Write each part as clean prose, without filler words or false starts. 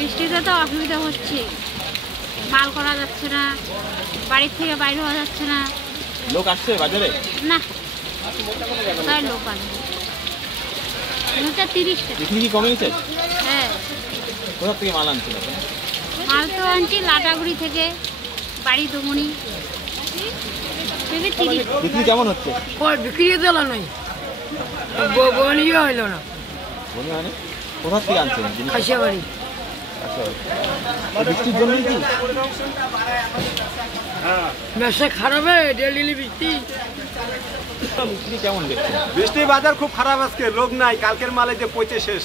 বৃষ্টিতে তো অসুবিধা হচ্ছে, মাল করা যাচ্ছে না, বাড়ির থেকে বাইরে হওয়া যাচ্ছে না। লোক আসছে বাজারে? না, তাই লোক আসবে 30 টাকা। বিক্রি কি কমে গেছে? হ্যাঁ। কোথা থেকে মাল আনছিল? মাল তো আনছি লাটাগুড়ি থেকে, বাড়ি দুমুনি। বিক্রি কেমন হচ্ছে? বিক্রি দিল নাই, বনিও হইল না। বনি মানে কোথা থেকে আনছেন? খাসিয়াবাড়ি। বৃষ্টির জন্য কি ব্যবসা খারাপ, ডেলি বৃষ্টি। বিক্রি কেমন দেখছেন? বৃষ্টির বাজার খুব খারাপ, আজকে লোক নাই। কালকের মালে যে পচে শেষ,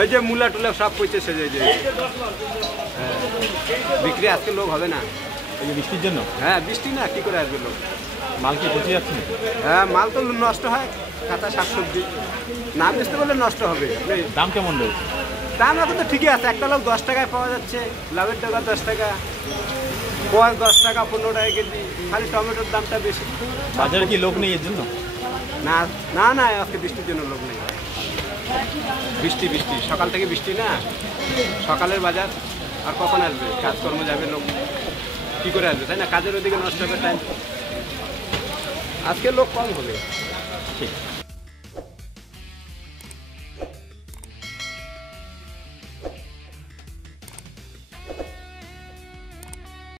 এই যে মূলা টুলা সব পচে শেষ। এই যে বিক্রি আজকে লোক হবে না। এই যে বৃষ্টির জন্য? হ্যাঁ, বৃষ্টি না, কি করে আসবে লোক? মাল কি পচে যাচ্ছে? হ্যাঁ, মাল তো নষ্ট হয়। কাঁচা শাকসবজি না বেচতে বললে নষ্ট হবে। দাম কেমন রয়েছে? দাম এখন তো ঠিকই আছে। একটা লোক 10 টাকায় পাওয়া যাচ্ছে, লাভের টাকা 10 টাকা, কোয়াশ 10 টাকা, 15 টাকা কেজি। খালি টমেটোর দামটা বেশি। বাজারে কি লোক নেই এর জন্য? না না না, আজকে বৃষ্টির জন্য লোক নেই। বৃষ্টি বৃষ্টি সকাল থেকে বৃষ্টি না, সকালের বাজার আর কখন আসবে? কাজকর্ম যাবে লোক, কি করে আসবে, তাই না? কাজের ওদিকে নষ্ট হবে টাইম। আজকে লোক কম হবে। ঠিক।